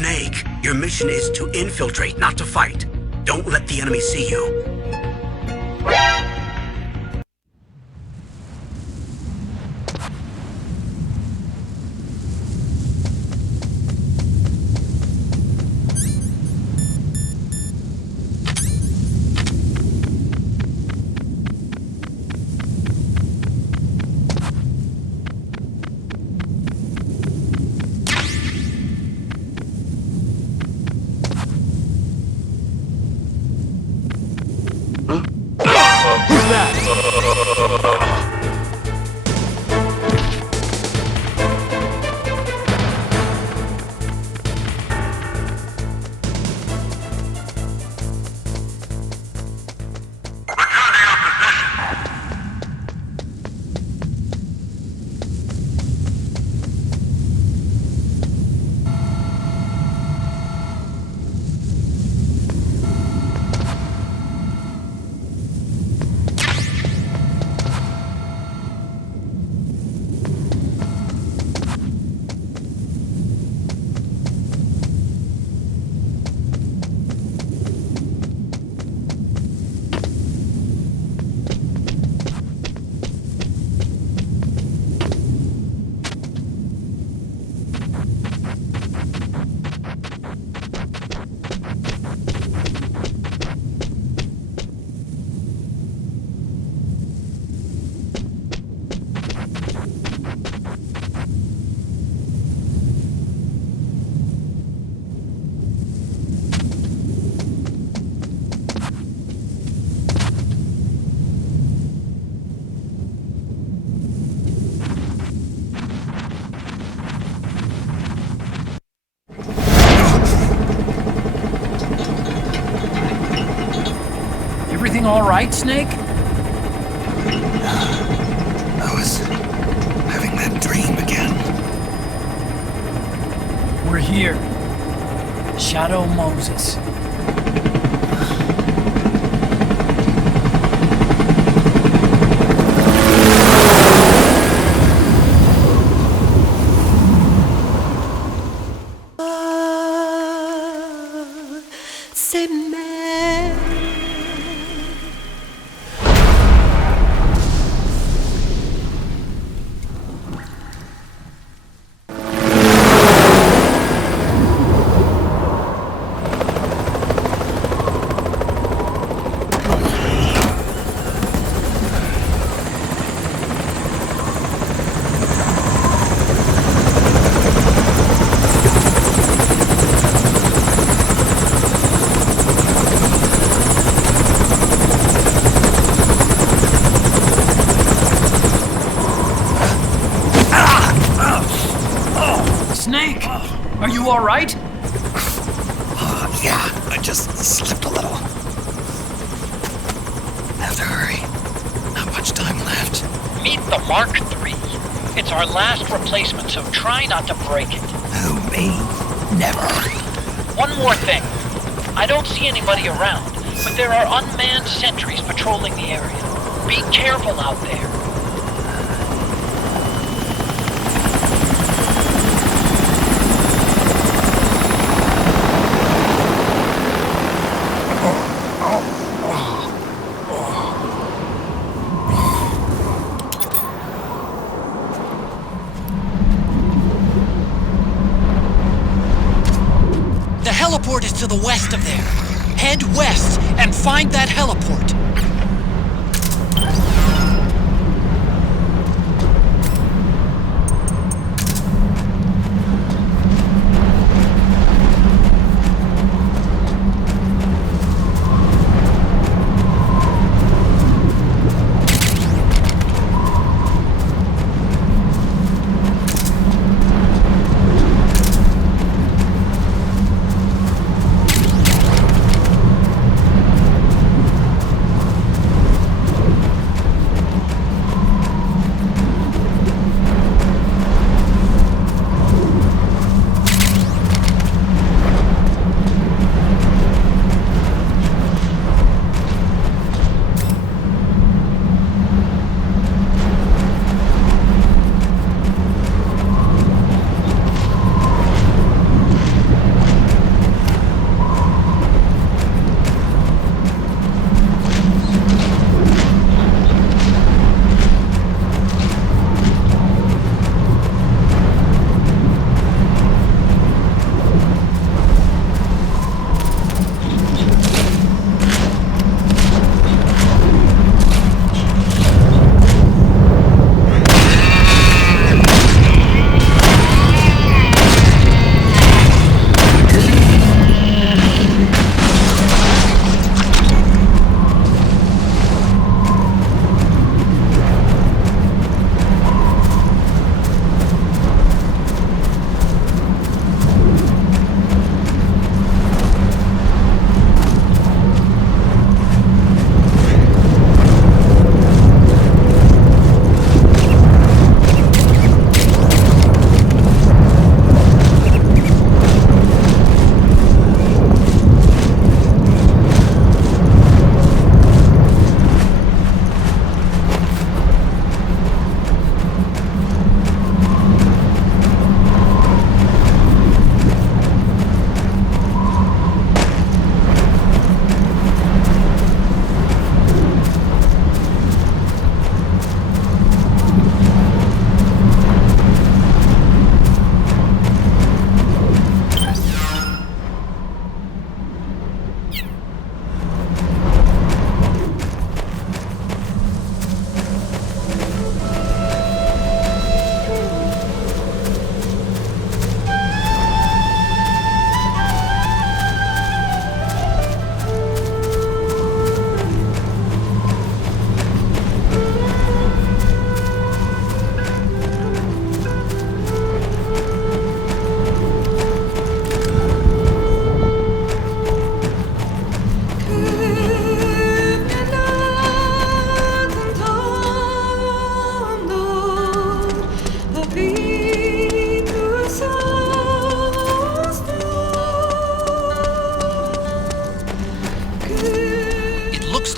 Snake, your mission is to infiltrate, not to fight. Don't let the enemy see you. Everything all right, Snake? I was having that dream again. We're here. Shadow Moses. Snake, are you all right? Yeah, I just slipped a little. Have to hurry. Not much time left. Meet the Mark III. It's our last replacement, so try not to break it. Who, me? Never. One more thing. I don't see anybody around, but there are unmanned sentries patrolling the area. Be careful out there. The heliport is to the west of there. Head west and find that heliport.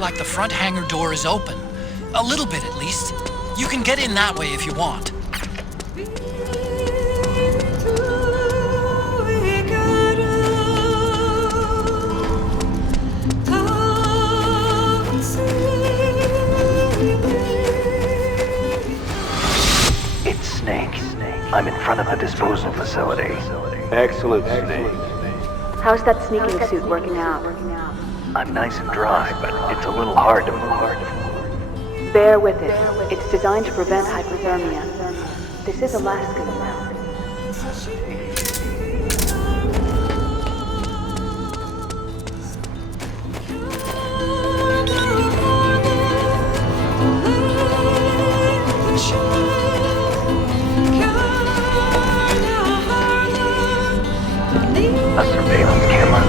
like the front hangar door is open. A little bit, at least. You can get in that way if you want. It's Snake. I'm in front of the disposal facility. Excellent, Snake. How's that sneaking suit working out? I'm nice and dry, but it's a little hard to move. Bear with it. It's designed to prevent hypothermia. This is Alaska, you know. A surveillance camera.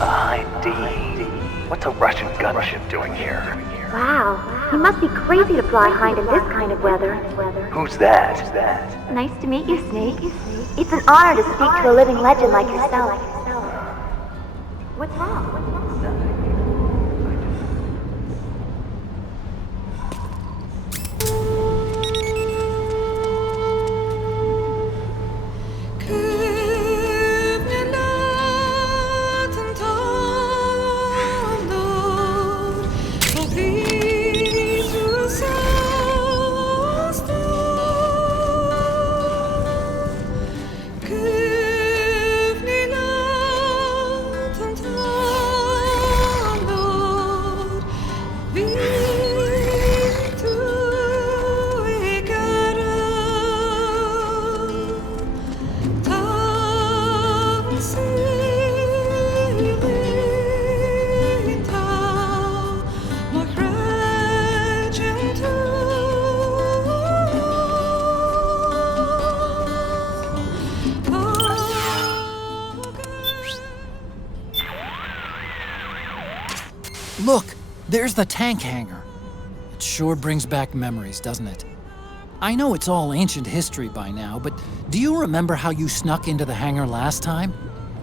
Hind D. What's a Russian gunship doing here? Wow, he must be crazy to fly Hind in this kind of weather. Who's that? Nice to meet you, Snake. It's an honor to speak to a living legend like yourself. What's wrong? Look, there's the tank hangar. It sure brings back memories, doesn't it? I know it's all ancient history by now, but do you remember how you snuck into the hangar last time?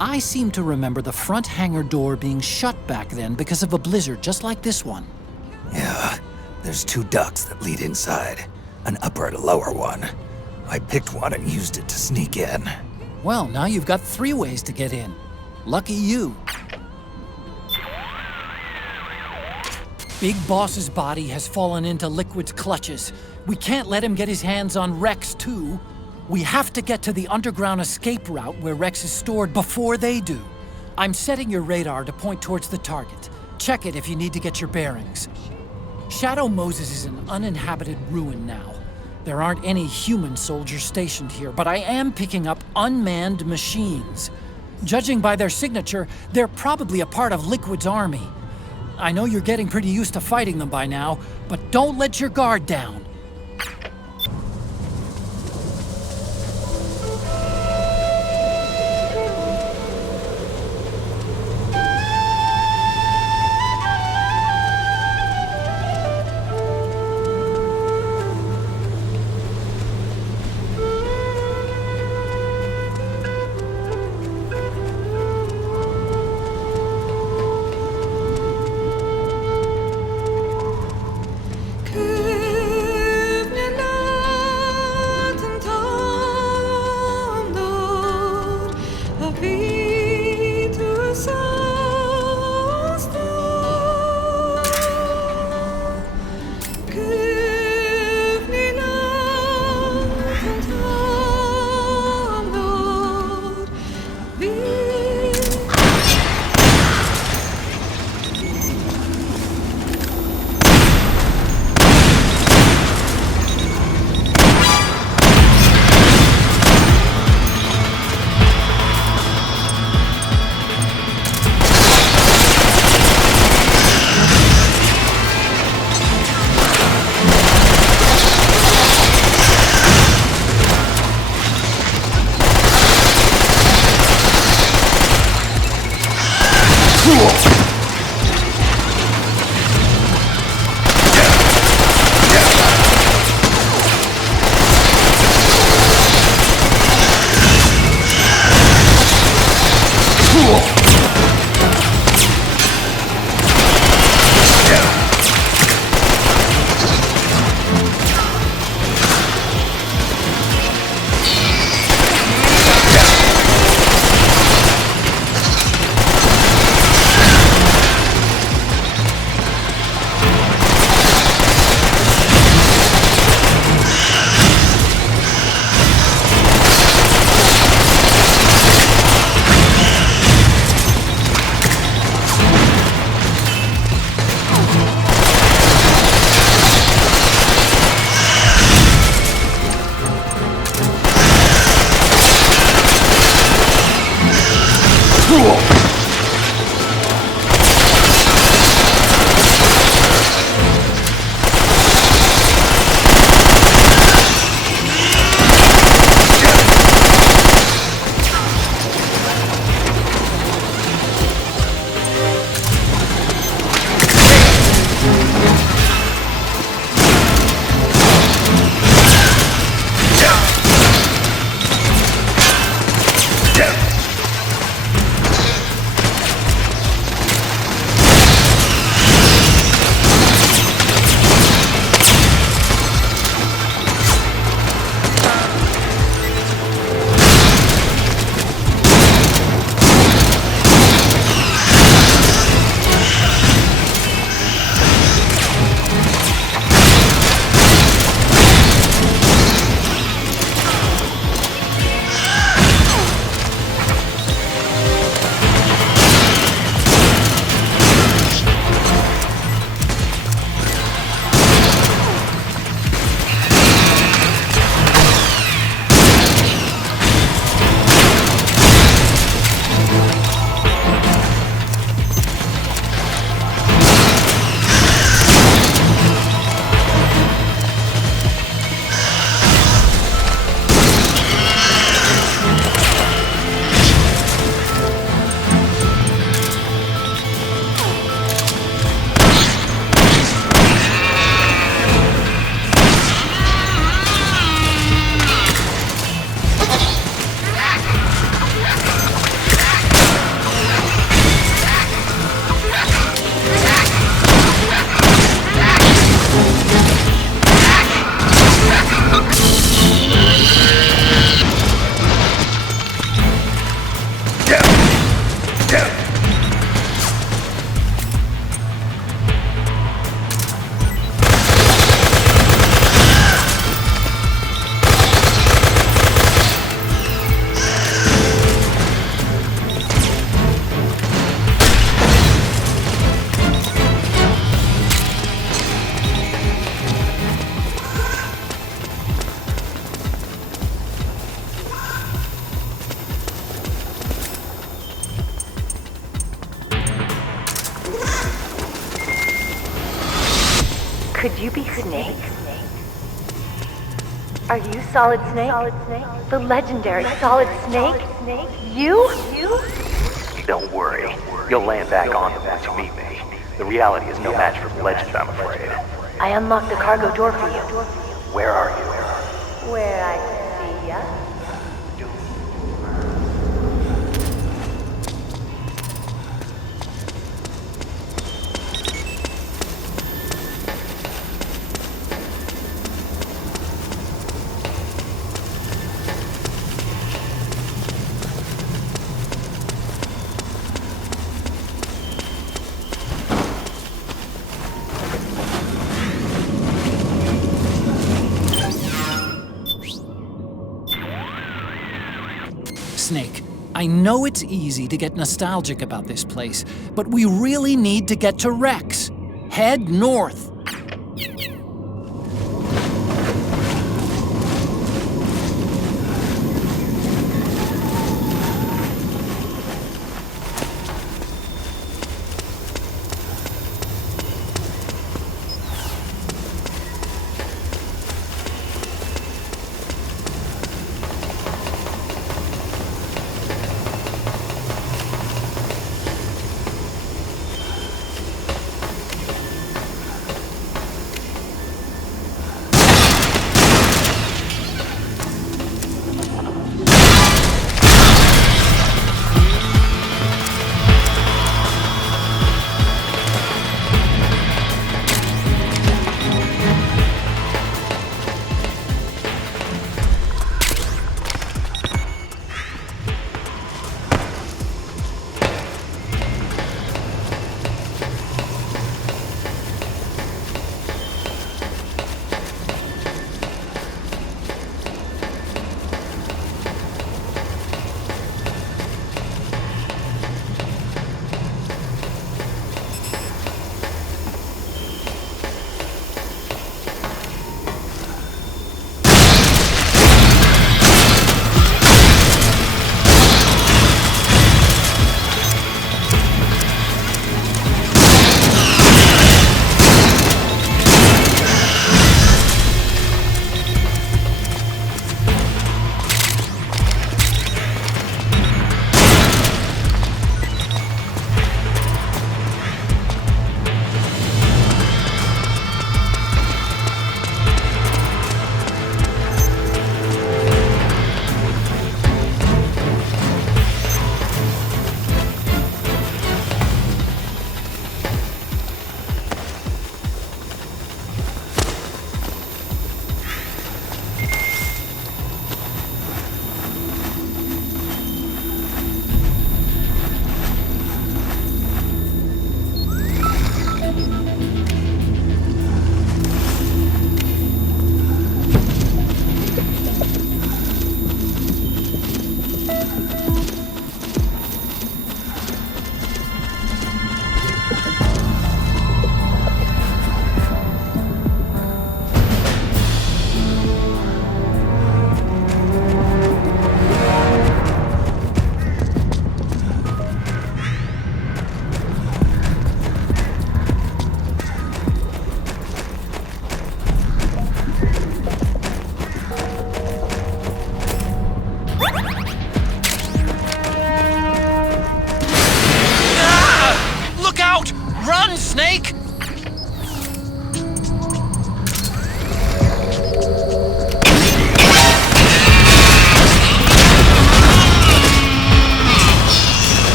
I seem to remember the front hangar door being shut back then because of a blizzard just like this one. Yeah, there's 2 ducts that lead inside, an upper and a lower one. I picked one and used it to sneak in. Well, now you've got 3 ways to get in. Lucky you. Big Boss's body has fallen into Liquid's clutches. We can't let him get his hands on Rex, too. We have to get to the underground escape route where Rex is stored before they do. I'm setting your radar to point towards the target. Check it if you need to get your bearings. Shadow Moses is an uninhabited ruin now. There aren't any human soldiers stationed here, but I am picking up unmanned machines. Judging by their signature, they're probably a part of Liquid's army. I know you're getting pretty used to fighting them by now, but don't let your guard down. Could you be Snake? Are you Solid Snake? The legendary Solid Snake? You? Don't worry. You'll land back on them once you meet me. The reality is no match for the legend, I'm afraid. I unlocked the cargo door for you. Where are you? Where I see ya. Snake, I know it's easy to get nostalgic about this place, but we really need to get to Rex. Head north.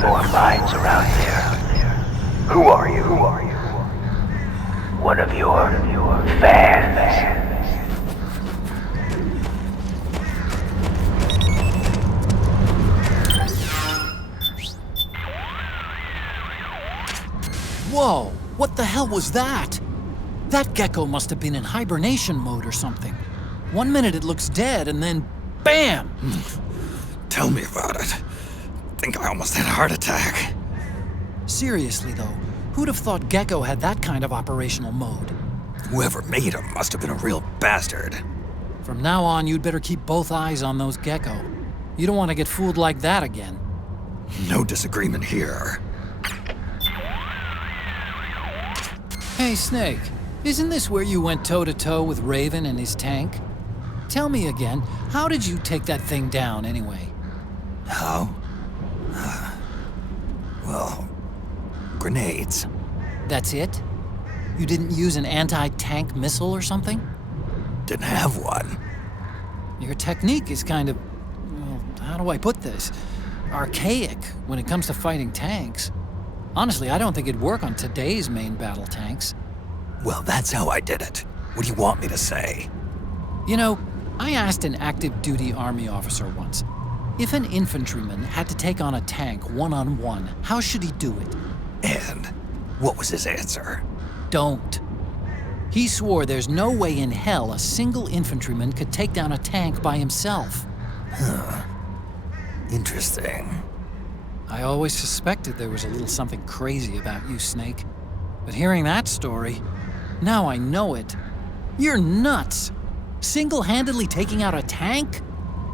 more minds around here. Who are you? One of your fans. Whoa, what the hell was that? That gecko must have been in hibernation mode or something. 1 minute it looks dead and then BAM! Tell me about it. Think I almost had a heart attack. Seriously though, who'd have thought gecko had that kind of operational mode? Whoever made him must have been a real bastard. From now on, you'd better keep both eyes on those gecko. You don't want to get fooled like that again. No disagreement here. Hey, Snake, isn't this where you went toe-to-toe with Raven and his tank? Tell me again, how did you take that thing down anyway? How? Well, grenades. That's it? You didn't use an anti-tank missile or something? Didn't have one. Your technique is kind of, well, how do I put this? Archaic when it comes to fighting tanks. Honestly, I don't think it'd work on today's main battle tanks. Well, that's how I did it. What do you want me to say? You know, I asked an active duty army officer once, if an infantryman had to take on a tank one-on-one, how should he do it? And what was his answer? Don't. He swore there's no way in hell a single infantryman could take down a tank by himself. Huh. Interesting. I always suspected there was a little something crazy about you, Snake. But hearing that story, now I know it. You're nuts. Single-handedly taking out a tank?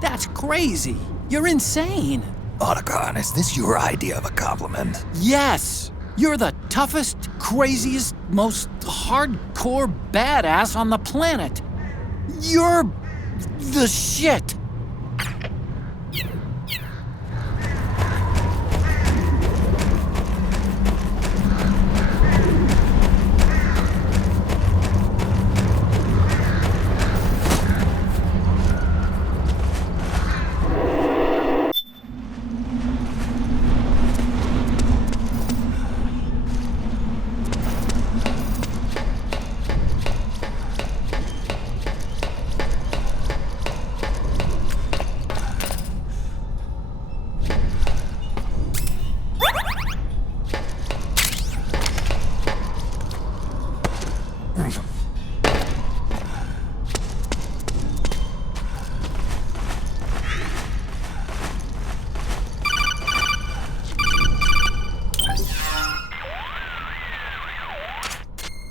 That's crazy. You're insane. Otacon, is this your idea of a compliment? Yes. You're the toughest, craziest, most hardcore badass on the planet. You're the shit.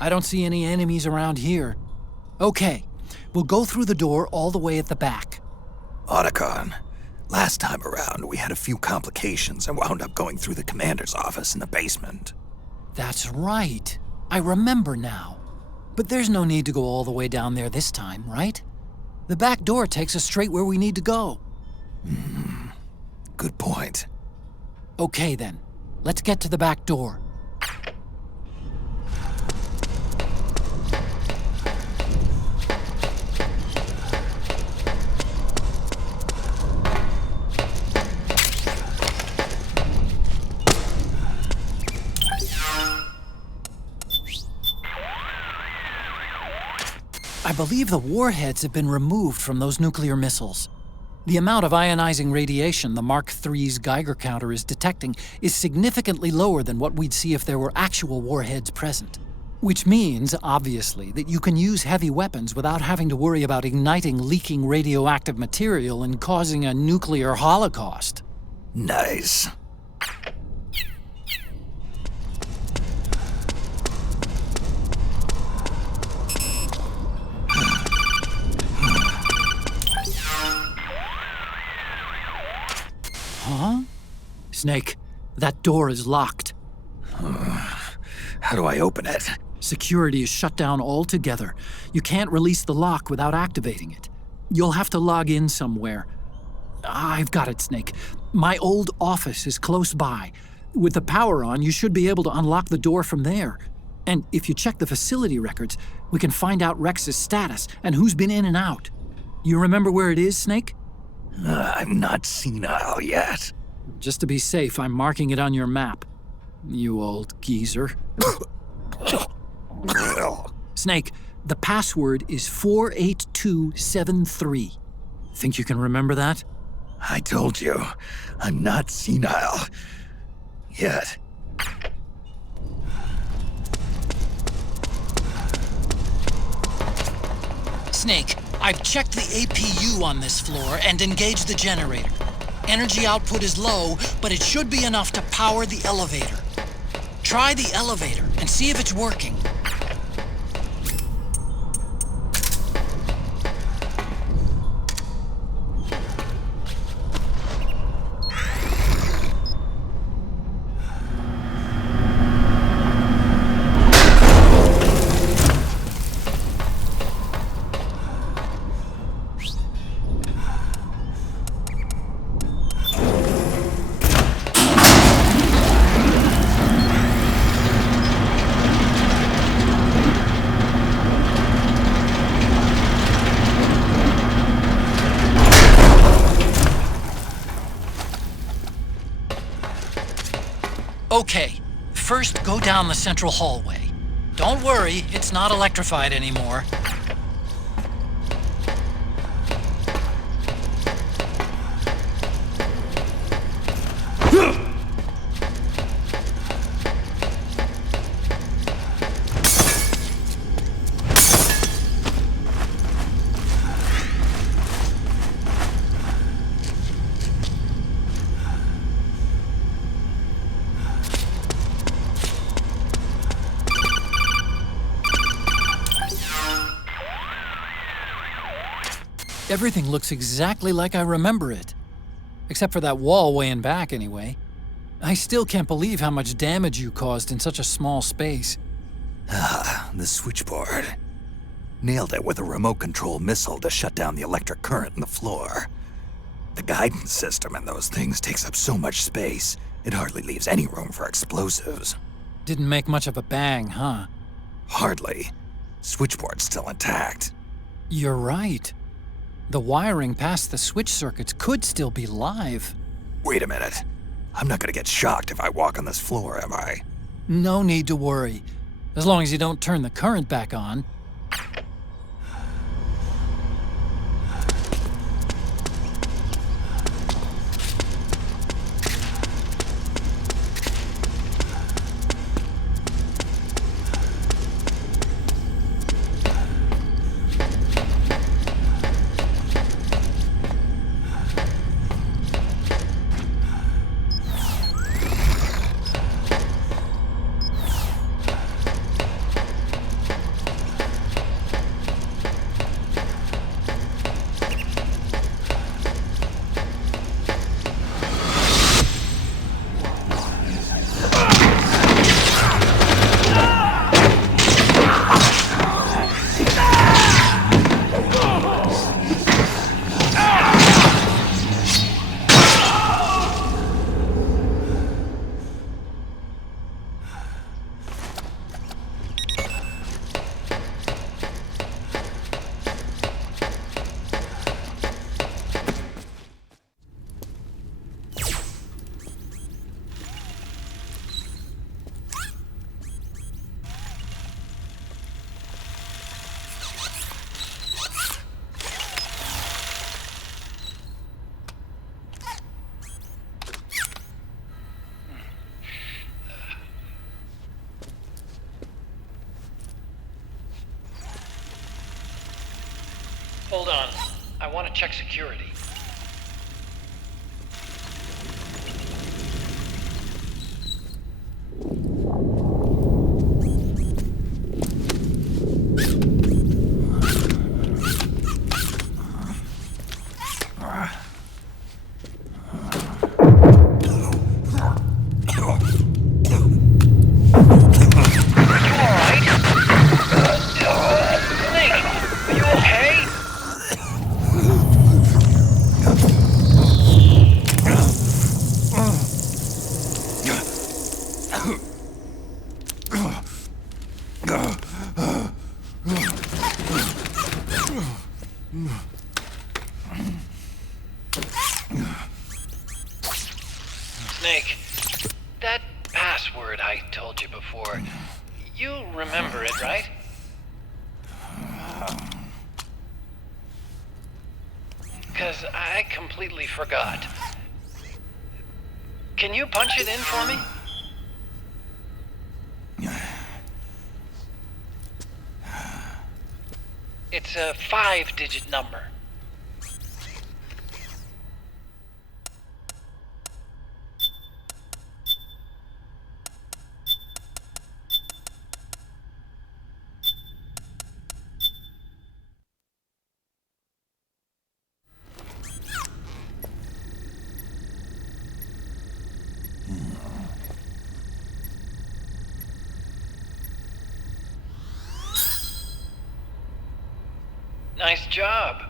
I don't see any enemies around here. Okay, we'll go through the door all the way at the back. Otacon, last time around we had a few complications and wound up going through the commander's office in the basement. That's right. I remember now. But there's no need to go all the way down there this time, right? The back door takes us straight where we need to go. Good point. Okay then, let's get to the back door. I believe the warheads have been removed from those nuclear missiles. The amount of ionizing radiation the Mark III's Geiger counter is detecting is significantly lower than what we'd see if there were actual warheads present. Which means, obviously, that you can use heavy weapons without having to worry about igniting leaking radioactive material and causing a nuclear holocaust. Nice. Huh? Snake, that door is locked. How do I open it? Security is shut down altogether. You can't release the lock without activating it. You'll have to log in somewhere. I've got it, Snake. My old office is close by. With the power on, you should be able to unlock the door from there. And if you check the facility records, we can find out Rex's status and who's been in and out. You remember where it is, Snake? I'm not senile yet. Just to be safe, I'm marking it on your map. You old geezer. Snake, the password is 48273. Think you can remember that? I told you, I'm not senile. Yet. Snake, I've checked the APU on this floor and engaged the generator. Energy output is low, but it should be enough to power the elevator. Try the elevator and see if it's working. Okay, first go down the central hallway. Don't worry, it's not electrified anymore. Everything looks exactly like I remember it. Except for that wall way in back, anyway. I still can't believe how much damage you caused in such a small space. Ah, the switchboard. Nailed it with a remote control missile to shut down the electric current in the floor. The guidance system in those things takes up so much space, it hardly leaves any room for explosives. Didn't make much of a bang, huh? Hardly. Switchboard's still intact. You're right. The wiring past the switch circuits could still be live. Wait a minute. I'm not gonna get shocked if I walk on this floor, am I? No need to worry. As long as you don't turn the current back on. Hold on. I want to check security. password I told you before. You remember it, right? Because I completely forgot. Can you punch it in for me? It's a 5-digit number. Nice job.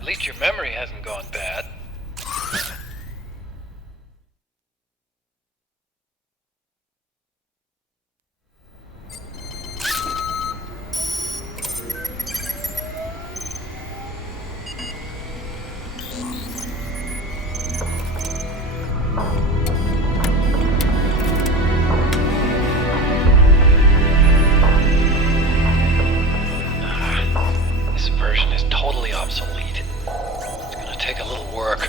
At least your memory hasn't gone bad. This version is totally obsolete. It's gonna take a little work.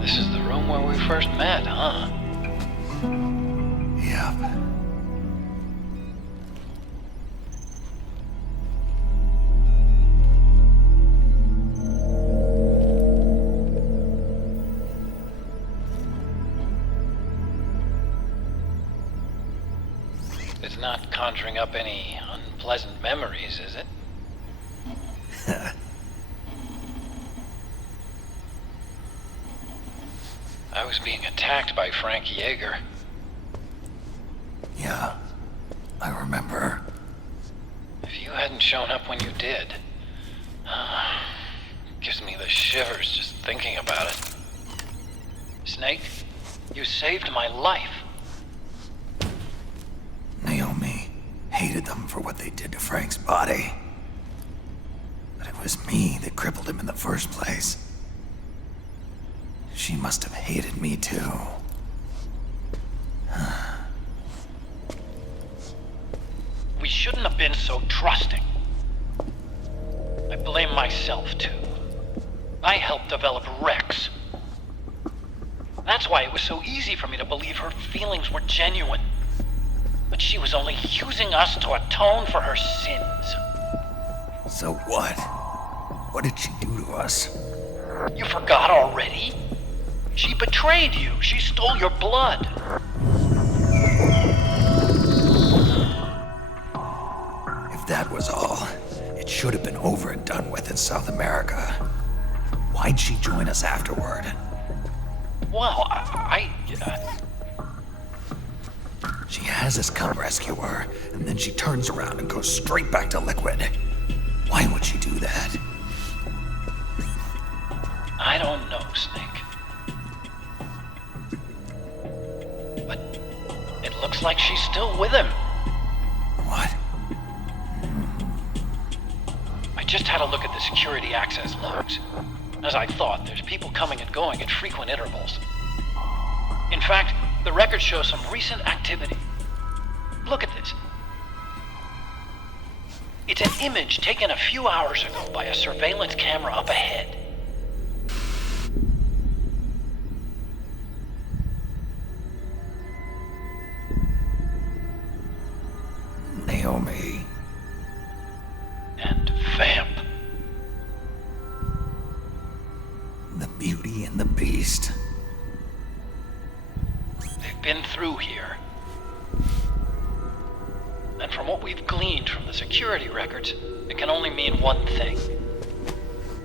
This is the room where we first met, huh? Yep. It's not conjuring up any unpleasant memories, is it? I was being attacked by Frank Yeager. Yeah, I remember. If you hadn't shown up when you did, gives me the shivers just thinking about it. Snake, you saved my life. Naomi hated them for what they did to Frank's body. But it was me that crippled him in the first place. She must have hated me too. We shouldn't have been so trusting. I blame myself too. I helped develop Rex. That's why it was so easy for me to believe her feelings were genuine. But she was only using us to atone for her sins. So what? What did she do to us? You forgot already? She betrayed you. She stole your blood. If that was all, it should have been over and done with in South America. Why'd she join us afterward? Well, She has us come rescue her, and then she turns around and goes straight back to Liquid. Why would she do that? I don't know, Snake. But it looks like she's still with him. What? I just had a look at the security access logs. As I thought, there's people coming and going at frequent intervals. In fact, the records show some recent activity. Look at this. It's an image taken a few hours ago by a surveillance camera up ahead. Naomi. And Vamp. The Beauty and the Beast. They've been through here. And from what we've gleaned from the security records, it can only mean one thing.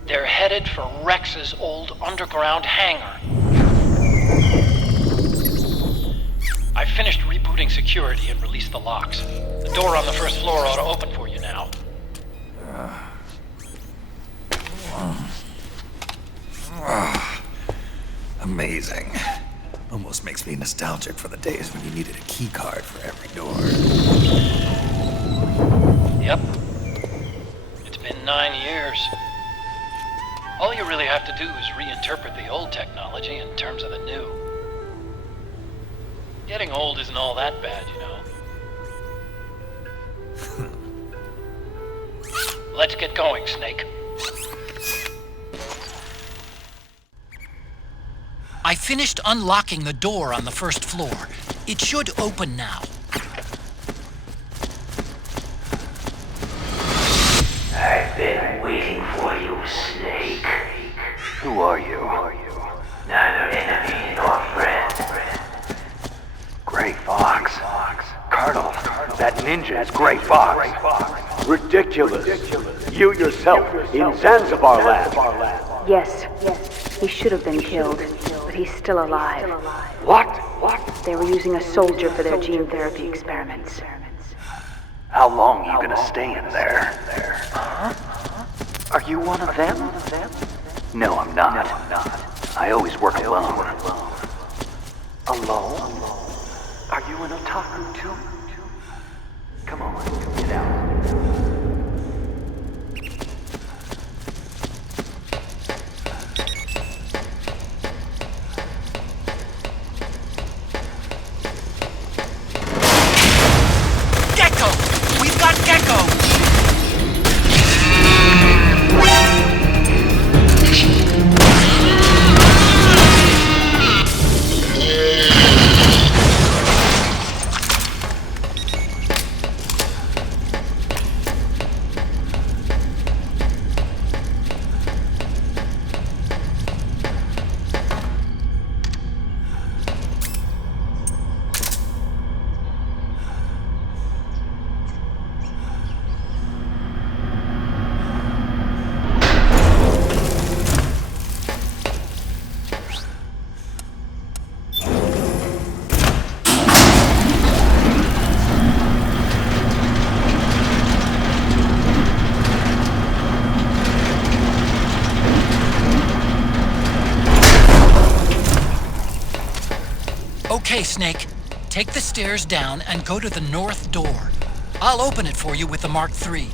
They're headed for Rex's old underground hangar. I finished rebooting security and released the locks. The door on the first floor ought to open for you now. Amazing. Almost makes me nostalgic for the days when you needed a key card for every door. Yep. It's been 9 years. All you really have to do is reinterpret the old technology in terms of the new. Getting old isn't all that bad, you know. Let's get going, Snake. I finished unlocking the door on the first floor. It should open now. I've been waiting for you, Snake. Who are you? Neither enemy nor friend. Gray Fox. Colonel, that ninja is Gray Fox. Ridiculous. You yourself in Zanzibar lab. Yes, he should have been killed, but he's still alive. What? They were using a soldier for their gene therapy experiments. How long are you gonna stay in there? Are you one of them? No, I'm not. I always work alone. Alone? Are you an otaku too? Come on, get out. Gecko! We've got Gecko! Okay, Snake. Take the stairs down and go to the north door. I'll open it for you with the Mark III.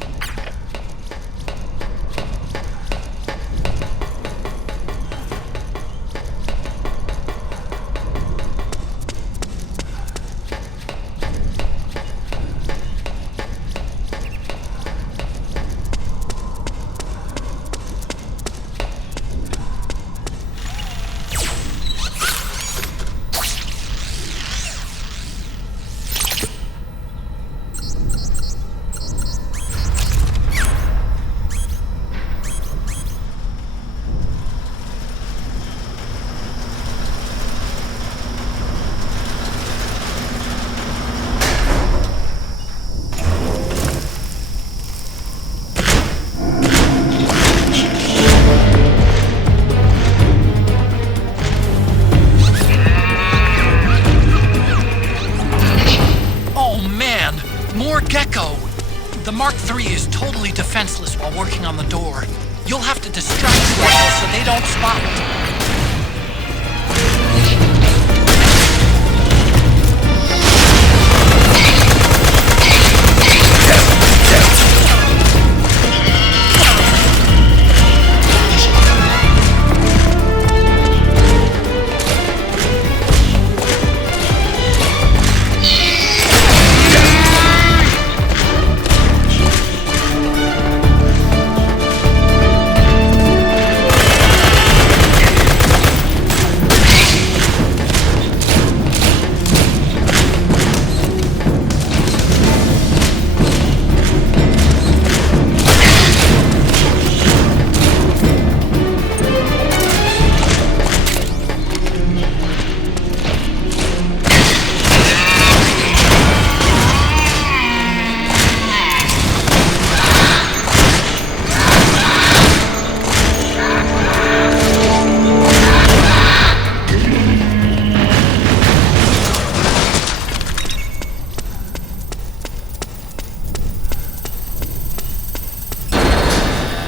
Gecko! The Mark III is totally defenseless while working on the door. You'll have to distract Gecko so they don't spot it.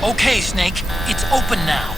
Okay, Snake, it's open now.